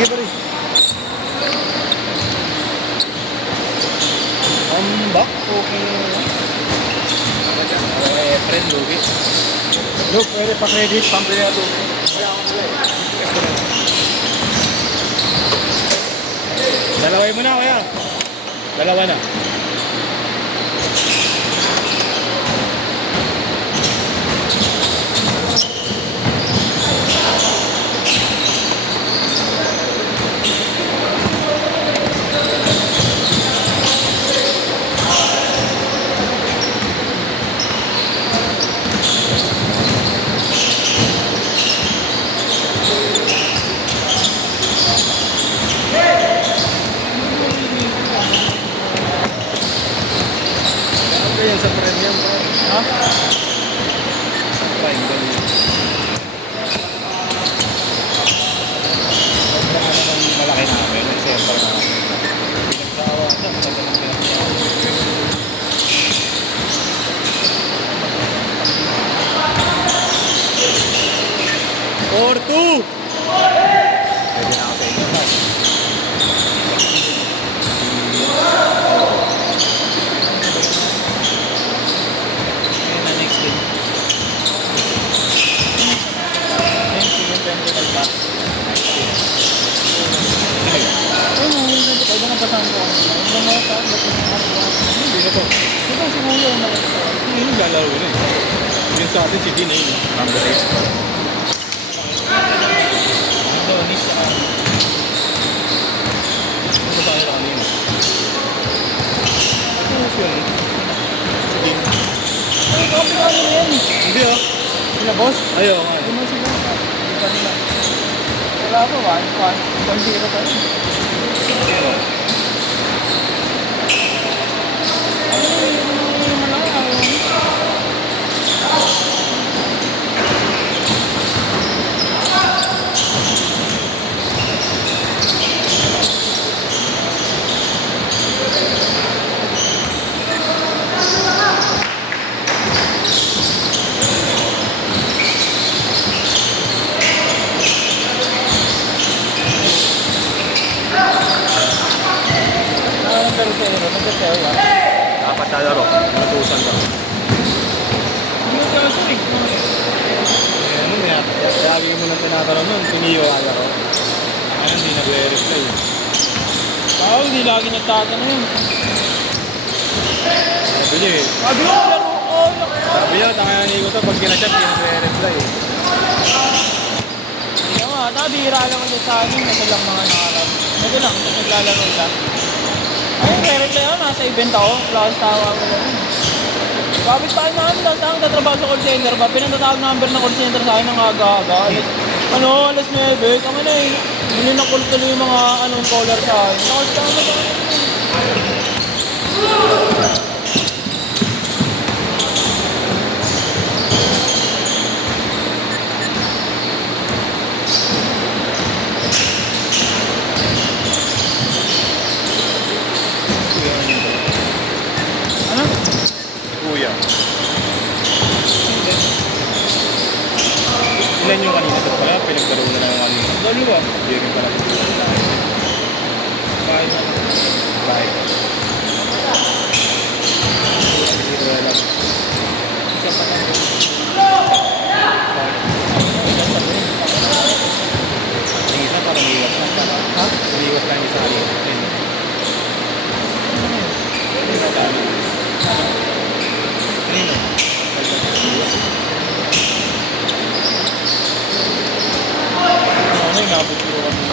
Sige pa rin. Bak, okay. Friend, lugi. Look, pwede pa credit, pambili na ito. Dalaway mo na, kuya. Dalawa na. Ano yan sa premium? Ha? Fine, ganyan. Sobrang ano ng malaki namin, yung center namin. Pinagsawa siya, matagal ng pinagsawa. Or two! Pwede na ako sa inyo, guys. Ayun na, next day. Ayun, sige, technical class. Ay, Pwede na pasahan ko. Ano mo ito? hindi na to. Ito si Kuya yung Hindi yung lalaro na eh. Yun sa atin si Dean eh. Number 8. Ito, Nick. Ito tayo lang yun. Ito yun. Si Dean. Ay, copy ka nila yan. Hindi ah. Sila boss? Ayaw nga eh. Hindi mo sila. Hindi pa nila. Wala pa, 1-0 pa rin. Pero sa ino, nagkasaya yan. Dapat lalaro. Natusan ka. Hindi ko kaya sa rig. Ano nga? Lagi mo lang tinatanong nun. Tiniyo ka laro. Ano hindi nag-reply. Tao, hindi lagi nagtatanong yun. Sabi niya eh. Sabi ko, laro ko. Sabi niya, tangayan ko to. Pag kinachat, hindi nag-reply eh. Kaya nga, bihira lang ulit sa akin. Ito lang mga nakarap. Ito lang, naglalaro lang. Ay, re-reply ako. Nasa event ako. Plus, tawa ko lang. Kapit tayo namin. Tapos ako tatrabaho sa call center ba? Pinantatawag number ng call center sa akin ng aga-aga. Alas 9. Kami na eh. Hindi na call tuloy yung mga caller sa akin. Tapos tama sa akin. Ano? Kuya. Ilan yung kanina ito pala? Pinagdaro na ng kanina. Dalawa. Hindi rin pala. Kahit na. Bye. Dito na lang. Isa pa lang. Yung isa parang iwas lang pala. Ha? Iwas lang yung isa kanina. Kanina. Ano, inabot ko kami.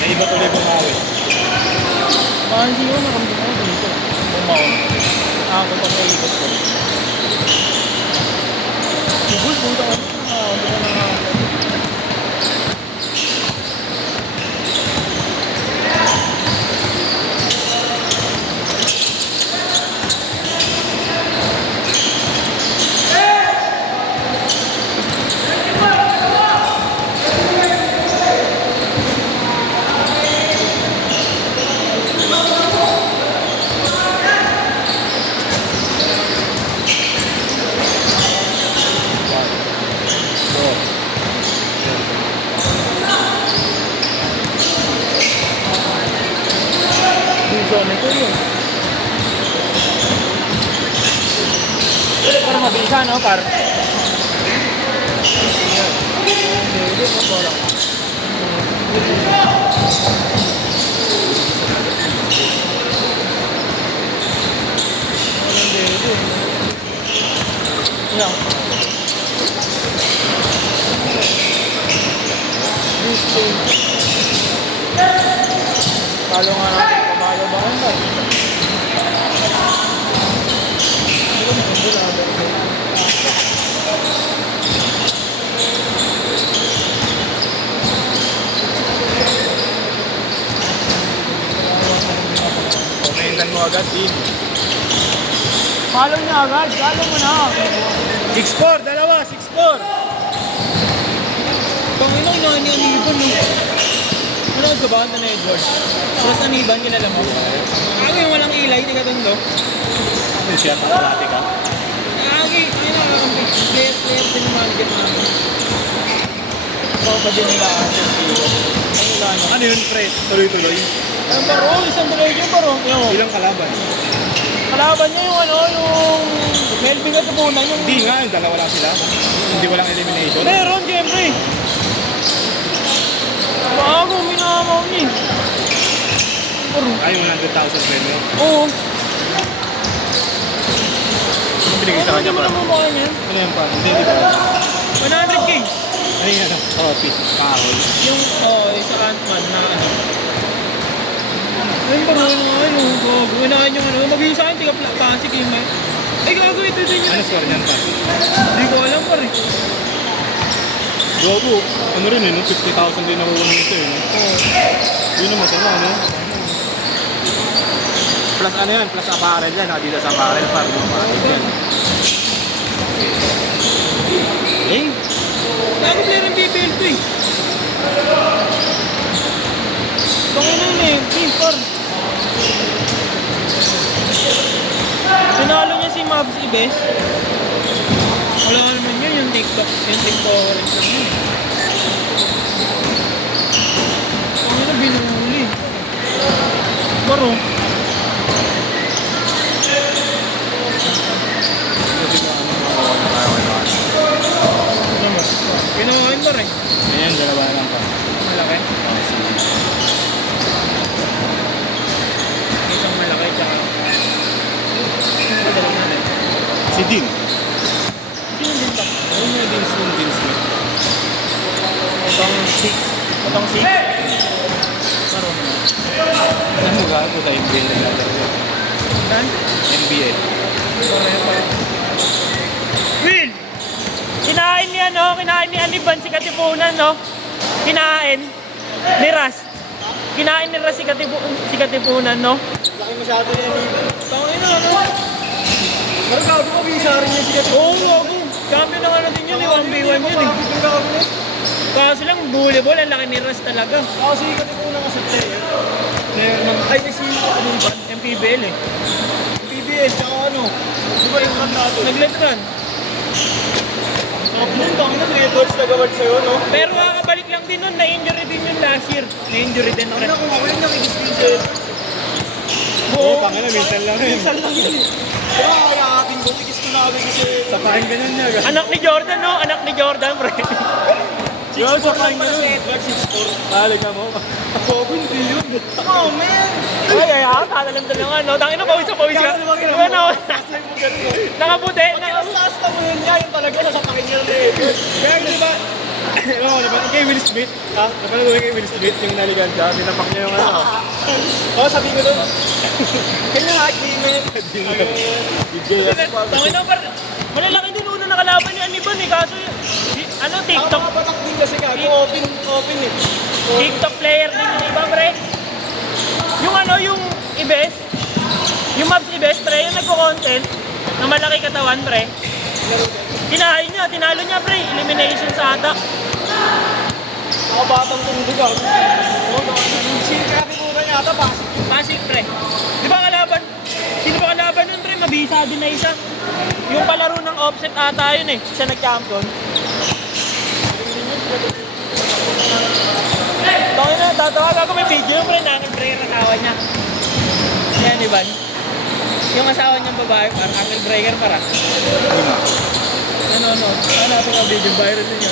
Naiba tuloy bumawi. Mahal siya nakamdam ako dito. Bumaon. Ako pa sa ikot ko. Subul, buta ko. Hindi ko na nga. Magkano, par? Hindi mo parang. Ilang? Palo nga natin, pamalo ba kung ba? Komentan mo agad, din. Palo niya agad, palo mo na. 6'4", dalawa, 6'4". Panginoon na niya ni Ibon, no? Ano ka ba? Ito na Edward. Tapos aniban, kilala mo. Ako yung walang ilay, di ka tondo. Ano siya, pakalati ka? Agi, ayun na, player din naman, get namin. Baka pa din nila ate, Ano yun, pre? Tuloy-tuloy. Ang baro, isang tuloy yung baro. Ilang kalaban? Kalaban niya yung ano, yung Melvin at Tupunan, yung... Hindi nga, yung dalawa lang sila. Hindi walang elimination. Meron, siyempre. Bago, minamaw niya. Baro. Ay, 100,000 premium. Oo. Ano binigay sa kanya Hindi mo pa? na mumukha niya. Ano yan pa? Hindi ba? 100K. Ano yan? Piece of kahol. Yung, yung sa Ant-Man na ano. Ayun, baro na nga yun. Unahan yung ano. Mag-iisa sa akin, tiga Pasig yung may. Ay, gago, ito din yun. Ano score niyan pa? Hindi ko alam pa rin. Gago, ano rin eh, no? 50,000 din nakuha nito eh. No? Yun ang masama, no? Plus ano yan? Plus apparel yan. Adidas apparel. Para lumapatid yan. Eh? Gago player ng BPL to eh. Baka na yun eh. Keeper. Tinalo niya si Mavs Ibes. Wala ka naman yun, yung TikTok. Yung TikTokerings lang yun. Ano na binuhuli? Baro. Ano mo? Pinawain ba rin? Ayan, dalawa lang pa. Malaki? Isang malaki, tsaka... Ano ba dalawang natin? Si Dean. Sino din ba? Ano mo yung Dean Smith? Itong 6. Itong 6? Baro naman. Ano mo gago sa NBA na lalaro? Dan? NBA. Will! Kinain niya, no? Kinain ni Aniban si Katipunan, no? Kinain ni Ras. Kinain ni Ras si Katipunan, no? Laki masyado yan eh. Tangin na, ano? Maragado ko, bisa rin niya si Oo, gago. Champion na ano din yun, eh. 1v1 yun, eh. Kaso lang, volleyball, ang laki ni Ras talaga. Kasi Katipunan nga sa player. Player ng... Ay, si Katipunan. MPBL, eh. PBS, saka ano? Di ba yung nato? Nag-let run. Top nun, tangin na, may Edwards nagawad sa'yo, no? Pero kakabalik lang din nun, na-injury din yun last year. Na-injury din, Tangin pre. na, kung ako yung nakikispisel. Oo, tangin na, minsan lang rin. Minsan lang yun. Diba, kaya ating bumigis ko na kami kasi... Sa paring ganun niya, gano'n. Anak ni Jordan, no? Anak ni Jordan, pre. Yo, sa paring ganun. Edwards, 6'4". Talaga mo? Bobo, hindi yun. Oh, man! Ay, tatalam na lang, ano? Tangin na, pawis ka. Ano? Nakaputi. Taas na mo yun niya, yung talaga nasapakin niya na Edwards. Kaya di ba? Oo, napanood kay Will Smith. Ha? Napanood ko kay Will Smith yung naligan siya. Tinapak niya yung ano. Oo, sabi ko doon. Kanya nga, Gmail. Tangin na, par. Malalaki din una nakalaban ni Aniban, eh. Kaso, ano, TikTok. Patak din kasi gago. Open eh. TikTok player din yung iba, pre. Yung ano, yung Ibes. Yung Mavs Ibes, pre. Yung nagko-content. Na malaki katawan, pre. Kinain niya, tinalo niya, pre. Elimination sa attack. Ako batang tumunog ako. Si Katipunan yata, Pasig. Pasig, pre. Di ba kalaban? Sino ba kalaban nun, pre? Mabisa din na isa. Yung palaro ng offset ata yun, eh. Siya nag-champion. Bakit na, tatawa ako may video, pre. Nangan, pre, natawa niya. Yan, Ivan. Yung asawa niyang babae, parang ankle breaker para. Ano, ito ka video viral ninyo.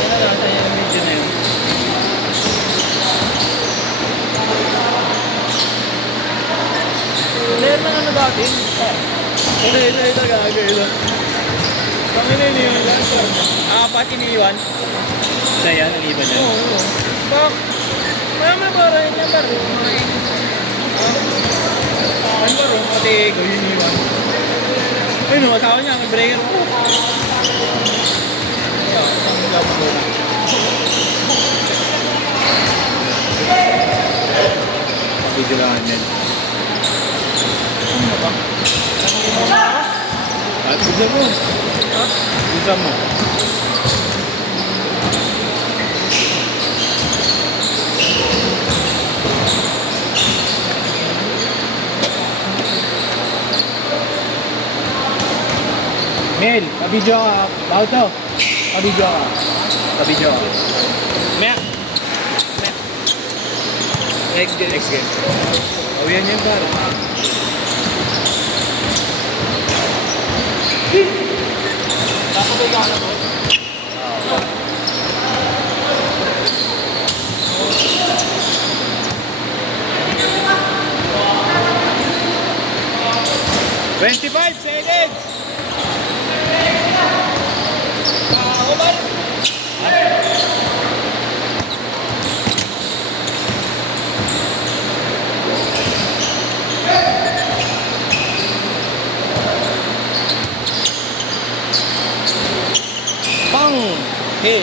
Ano na, sa'yo yung video na yun. Layer ng ano dati? Ito, gago ito. Kami na iniwan lang. Apat iniwan. Isa yan, ang iba niya. Oo. Bak, mama para niya baro. Ano baro? Pati ko iniwan. Ay no, asawa niya, may breaker po. Isang gabo ko na. Video lang yan. Ano ba? At bisa mo. Bisa mo. Mel, pa-video ka. Bago to. Pa-video ka. Pa-video ka. Mel. Next game. Next game. Awiyan yan para. Tapos ay gana mo? Oh. 25 seconds! Umar! Pang! Hey!